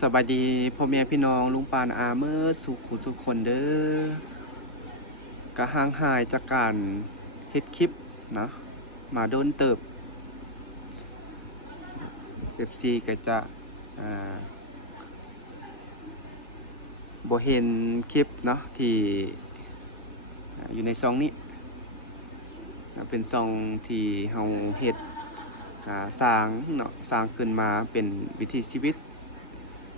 สวัสดีพ่อแม่พี่น้องลุงปานอาเมื่อสุขสุขคนเด้อกะห่างหายจากการเฮ็ดคลิปนะมาโดนเติบเบบซีก็จะอ่าบ่เห็นคลิปเนาะที่อยู่ในซองนี้เป็นซองที่เฮาเฮ็ดสร้างเนาะสร้างขึ้นมาเป็นวิถีชีวิต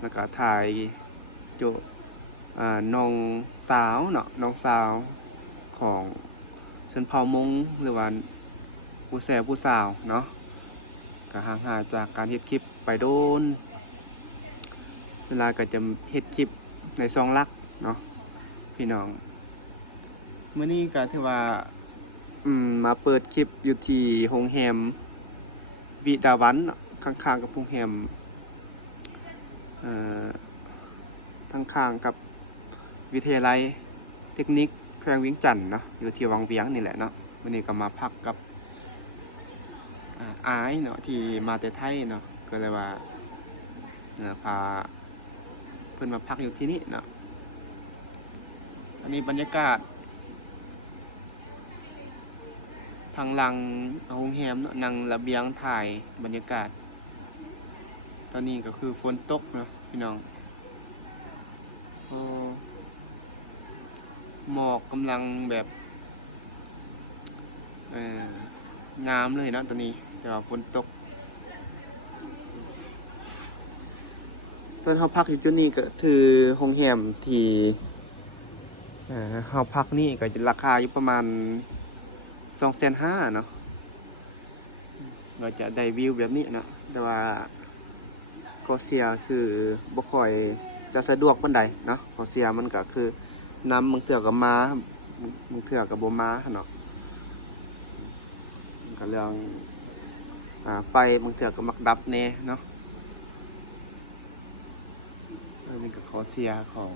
แล้วก็ถ่ายโจน้องสาวเนาะน้องสาวของชนเผ่ามงหรือว่าผู้แซ่ผู้สาวเนาะก็ห่างหายจากการเฮ็ดคลิปไปโดนเวลาก็จะเฮ็ดคลิปในซองลักเนาะพี่น้องมื้อนี้ก็ถือว่ามาเปิดคลิปอยู่ที่โรงแรมวิดาวันข้างๆกับโรงแรมข้างๆกับวิทยาลัยเทคนิคแขวงเวียงจันทน์เนาะอยู่ที่วังเวียงนี่แหละเนาะวันนี้ก็มาพักกับอายเนาะที่มาแต่ไทยเนาะก็เลยว่าพาเพื่อนมาพักอยู่ที่นี่เนาะอันนี้บรรยากาศทางหลังโรงแรมเนาะนั่งระเบียงถ่ายบรรยากาศตอนนี้ก็คือฝนตกเนาะพี่น้องโอ้หมอกกำลังแบบงามเลยเนาะตอนนี้แต่ว่าฝนตกตอนเขาพักอยู่ที่นี่ก็คือโรงแรมที่เขาพักนี่ก็จะราคาอยู่ประมาณ250,000เนาะเราจะได้วิวแบบนี้เนาะแต่ว่าข้อเสียคือบ่ค่อยจะสะดวกปานใดเนาะข้อเสียมันก็คือน้ำบางเทื่อก็มาบางเทื่อก็บ่มาเนาะก็เรื่องไฟบางเทื่อก็มักดับแน่เนาะนี่ก็ข้อเสียของ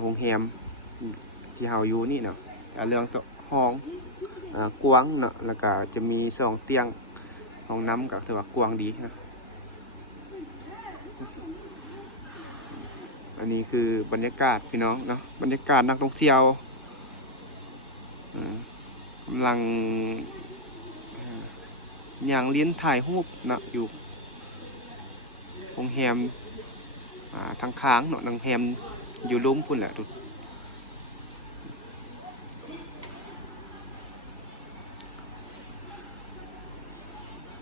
โรงแรมที่เฮาอยู่นี่เนาะแต่เรื่องห้องกว้างเนาะแล้วก็จะมี2เตียงห้องน้ำก็ถือว่ากว้างดีนะอันนี้คือบรรยากาศพี่น้องเนาะบรรยากาศนักท่องเที่ยวกำลังอย่างเลี้ยนถ่ายรูปนะอยู่โรงแรมทางค้างเนาะโรงแรมอยู่ลุ่มพุ่นแหละทุก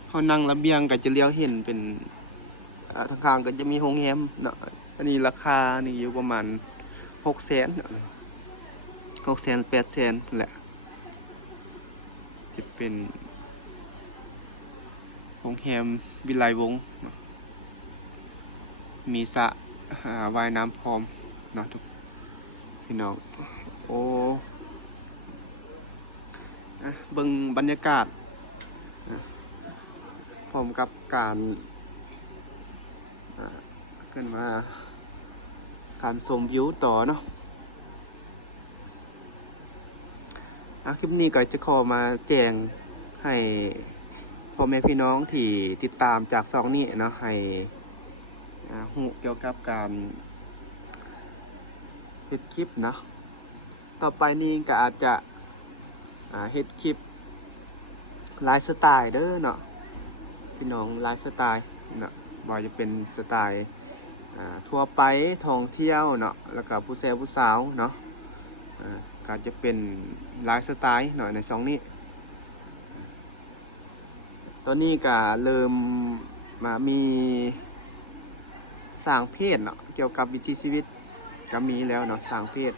เขานั่งระเบียงก็จะเลี้ยวเห็นเป็นทางข้างก็จะมีโรงแรมเนาะอันนี้ราคานี่อยู่ประมาณ600,000 600,000 800,000แหละจะเป็นโรงแรมวิไลวงศ์มีสระว่ายน้ำพร้อมเนาะทุกพี่น้องโอ้เบิ่งบรรยากาศพร้อมกับการขึ้นมาการชมวิวต่อเนาะคลิปนี้ก็จะขอมาแจ้งให้พ่อแม่พี่น้องที่ติดตามจากซองนี้เนาะให้ฮู้เกี่ยวกับการเฮ็ดคลิปเนาะต่อไปนี้ก็อาจจะเฮ็ดคลิปไลฟ์สไตล์เด้อเนาะพี่น้องไลฟ์สไตล์เนาะบ่ว่าจะเป็นสไตล์ทั่วไปท่องเที่ยวเนาะแล้วก็ผู้แซ่ผู้สาวเนาะก็จะเป็นไลฟ์สไตล์เนาะในซองนี้ตอนนี้ก็เริ่มมามีสร้างเพจเนาะเกี่ยวกับวิถีชีวิตก็มีแล้วเนาะสร้างเพจ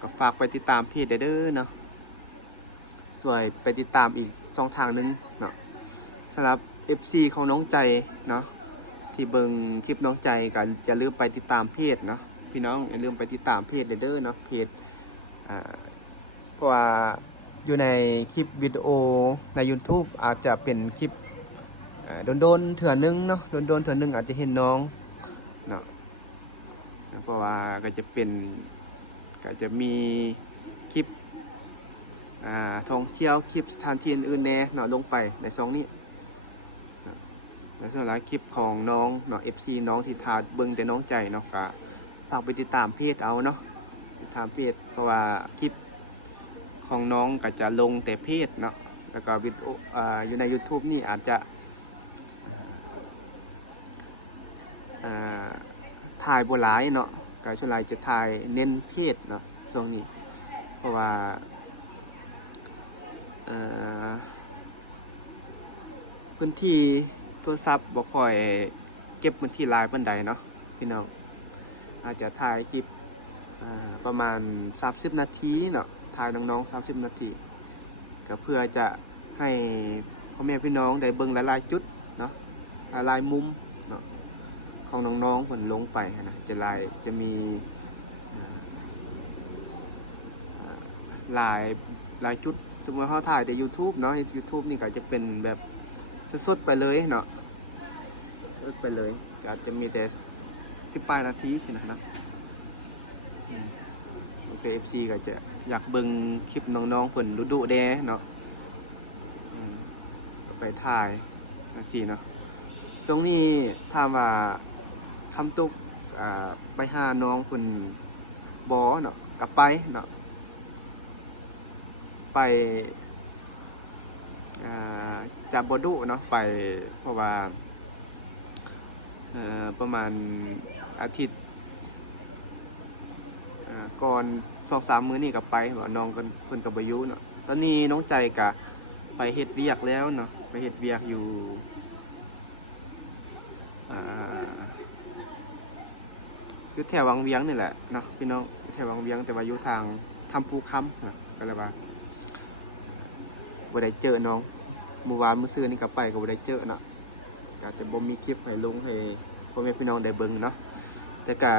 ก็ฝากไปติดตามเพจเด้อเนาะสวยไปติดตามอีกช่องทางนึงเนาะสำหรับ FC ของน้องใจเนาะที่เบิ่งคลิปน้องใจก็อย่าลืมไปติดตามเพจเนาะพี่น้องอย่าลืมไปติดตามเพจเด้อเนาะเพจเพราะว่าอยู่ในคลิปวิดีโอใน YouTube อาจจะเป็นคลิปโดนเถื่อนึงเนาะโดนเถื่อนึงอาจจะเห็นน้องเนาะเพราะว่าก็จะมีคลิปท่องเที่ยวคลิปสถานที่อื่นๆแน่เนาะลงไปในช่องนี้ แล้วส่วนหลายคลิปของน้องเนาะ FC น้องที่ทาเบิ่งแต่น้องใจเนาะก็ฝากไปติดตามเพจเอาเนาะติดตามเพจเพราะว่าคลิปของน้องก็จะลงแต่เพจเนาะแล้วก็วิดีโออยู่ใน YouTube นี่อาจจะถ่ายบ่หลายเนาะก็ส่วนหลายจะถ่ายเน้นเพจเนาะช่วงนี้เพราะว่าพื้นที่โทรศัพท์บ่ค่อยเก็บพื้นที่หลายปานใดเนาะพี่น้องอาจจะถ่ายคลิปประมาณ30นาทีเนาะถ่ายน้องๆ30นาทีก็เพื่อจะให้พ่อแม่พี่น้องได้เบิ่งหลายๆจุดเนาะหลายๆมุมเนาะของน้องๆเพิ่นลงไปนะจะมีหลายจุดสมมุติเราถ่ายใน YouTube เนาะ YouTube นี่ก็จะเป็นแบบสดๆไปเลยเนาะสดไปเลยก็อาจจะมีแต่10ปลายนาทีสินะโอเค FC ก็จะอยากเบิ่งคลิปน้องๆเพิ่นดุๆแดเนาะไปถ่ายจังซี่เนาะตรงนี้ถามว่าคำตุกไปหาน้องเพิ่นบ่เนาะกลับไปเนาะไปจากบ่ดุเนาะไปเพราะว่าประมาณอาทิตย์ก่อน 2-3 มื้อนี่ก็ไปว่าน้องเพิ่นก็บ่อยู่เนาะตอนนี้น้องใจก็ไปเฮ็ดเวียกแล้วเนาะไปเฮ็ดเวียกอยู่อยู่แถววังเวียงนี่แหละเนาะพี่น้องแถววังเวียงแต่ว่าอยู่ทางถ้ำภูคำนะก็เลยว่าบ่ได้เจอน้องเมื่อวานมื้อซื่อนี่ก็ไปก็บ่ได้เจอเนาะก็จะบ่มีคลิปให้ลงให้พ่อแม่พี่น้องได้เบิ่งเนาะแต่ก็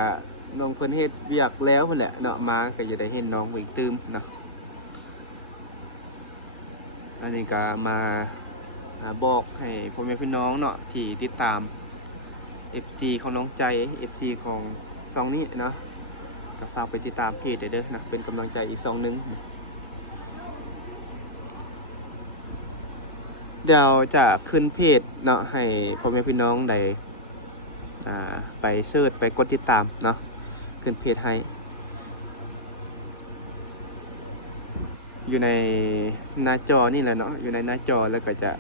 น้องเพิ่นเฮ็ดเวียกแล้วพุ่นแหละเนาะมาก็จะได้เห็นน้องอีกตื่มเนาะอันนี้ก็มาบอกให้พ่อแม่พี่น้องเนาะที่ติดตาม FC ของน้องใจ FC ของซองนี้เนาะก็ฝากไปติดตามเพจเด้อนะเป็นกำลังใจอีกซองนึงเดี๋ยวจะขึ้นเพจเนาะให้พ่อแม่พี่น้องได้ไปเสิร์ชไปกดติดตามเนาะขึ้นเพจให้อยู่ในหน้าจอนี่แหละเนาะอยู่ในหน้าจอแล้วก็จะ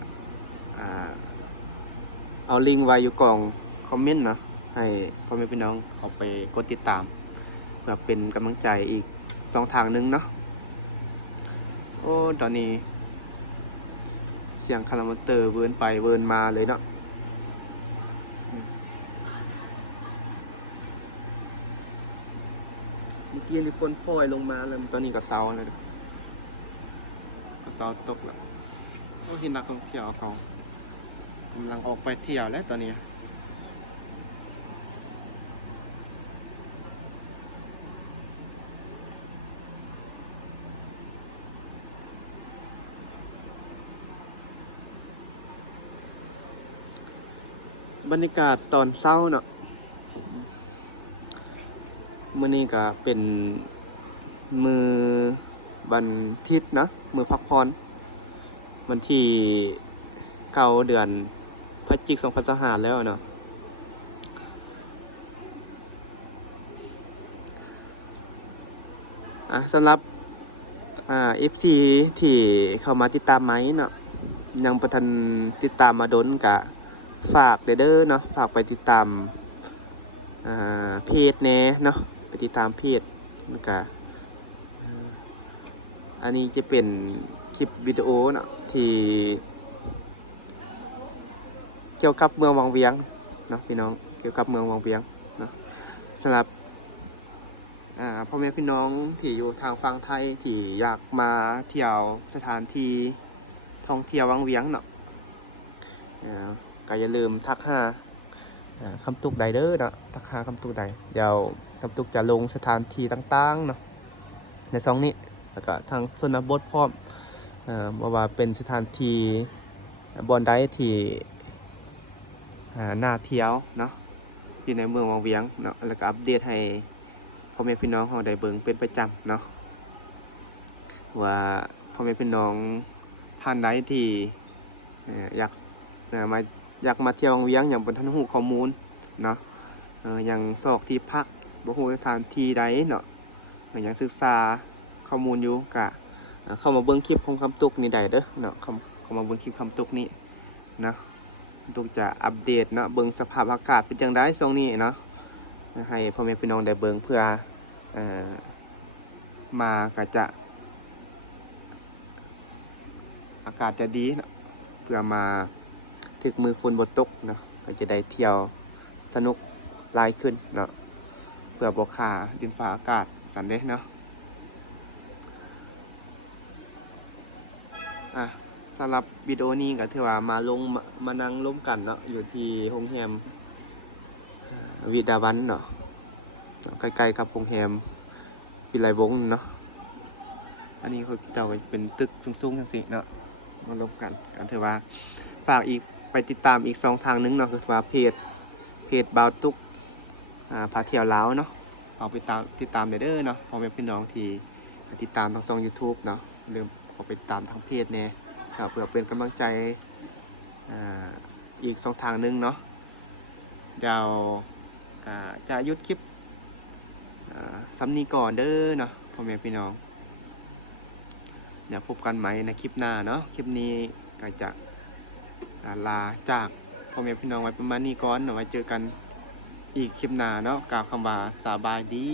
เอาลิงก์ไว้อยู่กล่องคอมเมนต์เนาะให้พ่อแม่พี่น้องเข้าไปกดติดตามเพื่อเป็นกำลังใจอีก2ทางนึงเนาะโอ้ตอนนี้เสียงคาราโมเตอร์เวิร์นไปเวิร์นมาเลยเนาะเมื่อกี้นี่ฝนโปรยลงมาแล้วตอนนี้ก็เซาแล้วก็เซาตกแล้วโอ้เห็นนักท่องเที่ยวเขากำลังออกไปเที่ยวแล้วตอนนี้บรรยากาศตอนเช้าเนาะมื้อนี้ก็เป็นมื้อวันอาทิตย์นะมื้อพักผ่อนวันที่9 เดือนพฤศจิกายน2025แล้วเนาะสำหรับFC ที่เข้ามาติดตามไหมเนาะยังบ่ทันติดตามมาดนก็ฝากเด้อเนาะฝากไปติดตามเพจแน่เนาะไปติดตามเพจแล้วก็อันนี้จะเป็นคลิปวิดีโอเนาะที่เกี่ยวกับเมืองวังเวียงเนาะพี่น้องเกี่ยวกับเมืองวังเวียงเนาะสำหรับพ่อแม่พี่น้องที่อยู่ทางฝั่งไทยที่อยากมาเที่ยวสถานที่ท่องเที่ยววังเวียงเนาะก็อย่าลืมทักหาคำตุกใดเด้อเนาะทักหาคำตุกใดเดี๋ยวคำตุกจะลงสถานที่ต่างๆเนาะในซองนี้แล้วก็ทางชนบทพร้อมว่าเป็นสถานที่บอนใดที่น่าเที่ยวเนาะอยู่ในเมืองวังเวียงเนาะแล้วก็อัปเดตให้พ่อแม่พี่น้องของได้เบิ่งเป็นประจำเนาะว่าพ่อแม่พี่น้องท่านใดที่อยาก อยากมาเที่ยววังเวียงอย่างบ่ทันรู้ข้อมูลเนาะอย่างซอกที่พักบ่ฮู้สถานที่ใดเนาะอย่างศึกษาข้อมูลอยู่ก็เข้ามาเบิ่งคลิปของคำตุกนี่ได้เด้อเนาะเข้ามาเบิ่งคลิปคำตุกนี่นะตุกจะอัปเดตเนาะเบิ่งสภาพอากาศเป็นจังได๋ช่วงนี้เนาะให้พ่อแม่พี่น้องได้เบิ่งเพื่อมาก็จะอากาศจะดีเนาะเพื่อมาถึกมือฝนบ่ตกเนาะก็จะได้เที่ยวสนุกหลายขึ้นเนาะเพื่อบ่ค่าดินฟ้าอากาศสั่นเด้เนาะสำหรับวิดีโอนี้ก็ถือว่ามานั่งร่วมกันเนาะอยู่ที่โรงแรมวิดาวันเนาะใกล้ๆกับโรงแรมวิไลวงศ์เนาะอันนี้คือเจ้าเป็นตึกสูงๆจังซี่เนาะมาร่วมกันก็ถือว่าฝากอีกไปติดตามอีก2ทางนึงเนาะคือว่าเพจบ่าวตุกพาเที่ยวลาวเนาะเอาไปติดตามได้เด้อเนาะพ่อแม่พี่น้องที่ติดตามทางช่อง YouTube เนาะลืมเอาไปตามทางเพจแน่เพื่อเป็นกำลังใจอีก2ทางนึงเนาะเดี๋ยวก็จะหยุดคลิปสำนีก่อนเด้อเนาะพ่อแม่พี่น้องเดี๋ยวพบกันใหม่ในคลิปหน้าเนาะคลิปนี้ก็จะลาจากพ่อแม่พี่น้องไว้ประมาณนี้ก่อนเนาะไว้เจอกันอีกคลิปหน้าเนาะกล่าวคำว่าสบายดี